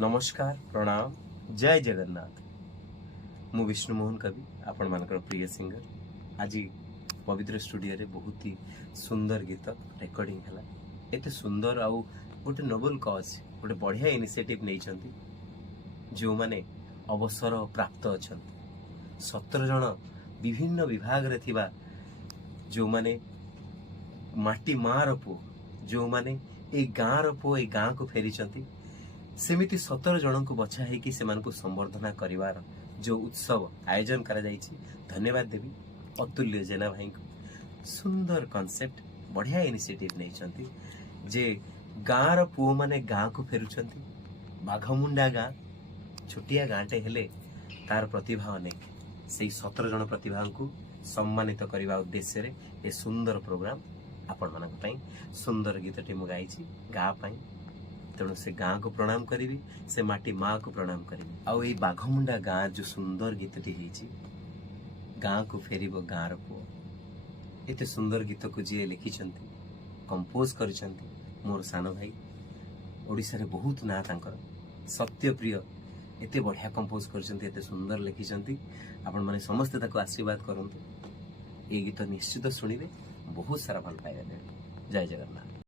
नमस्कार प्रणाम जय जगन्नाथ। मु विष्णुमोहन कवि आपण मानकर प्रिय सिंगर। आज पवित्र स्टूडियो रे बहुत ही सुंदर गीत रेकर्डिंग है। एते सुंदर आउ गोटे नोबल कज गोटे बढ़िया इनिशिएटिव नहीं जो माने अवसर प्राप्त अच्छा 17 जन विभिन्न विभाग रे थिबा जो माने माटी मार पु जो माने ए गाँव पु ए गाँ को फेरी सेमिति 17 जन को बछा है कि सेमानकु संवर्धना करिवार जो उत्सव आयोजन करा जाइछि। धन्यवाद देवी अतुल्य जेना भाई को सुंदर कांसेप्ट बढ़िया इनिशिएटिव नहीं जे गाँव पुओ माने गाँ को फेरुछंती। बाघमुंडा गाँ छोटिया गाँटे हेले तार प्रतिभा अनेक से 17 जन प्रतिभा को सम्मानित करने उद्देश्य रे ए सुंदर प्रोग्राम आपण मानक पई सुंदर गीतटी मु गाइछि गाँ पई। तेणु से गाँ को प्रणाम करी से माटी माँ को प्रणाम करी आउ ये बाघमुंडा गाँ जो सुंदर गीतटी है गाँ को फेर गाँव पुओ एत सुंदर गीत को जी लिखिं कंपोज कर मोर सान भाई ओडिशा रे बहुत ना सत्यप्रिय एते बढ़िया कंपोज कर सुंदर लिखिं आपण माने समस्ते ताको आशीर्वाद करंतु। ये गीत निश्चित शुणिबे बहुत सारा भल पाइबे। जय जगन्नाथ।